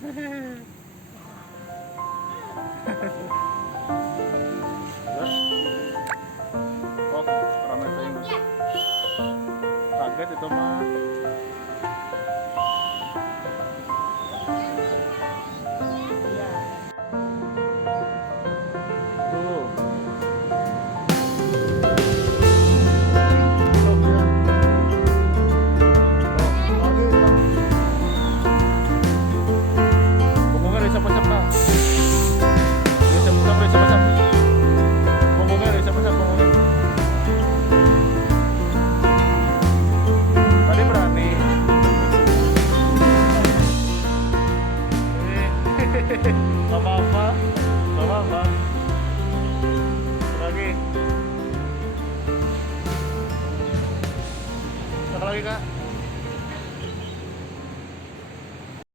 Oh, ramai pengen. Kaget itu mah. Tuh. Punggungnya disap-sap, Kak. Disap-sap. Punggungnya disap-sap, punggungnya. Tadi berani. Gak apa-apa. Gak apa-apa. Lagi. Lagi, Kak.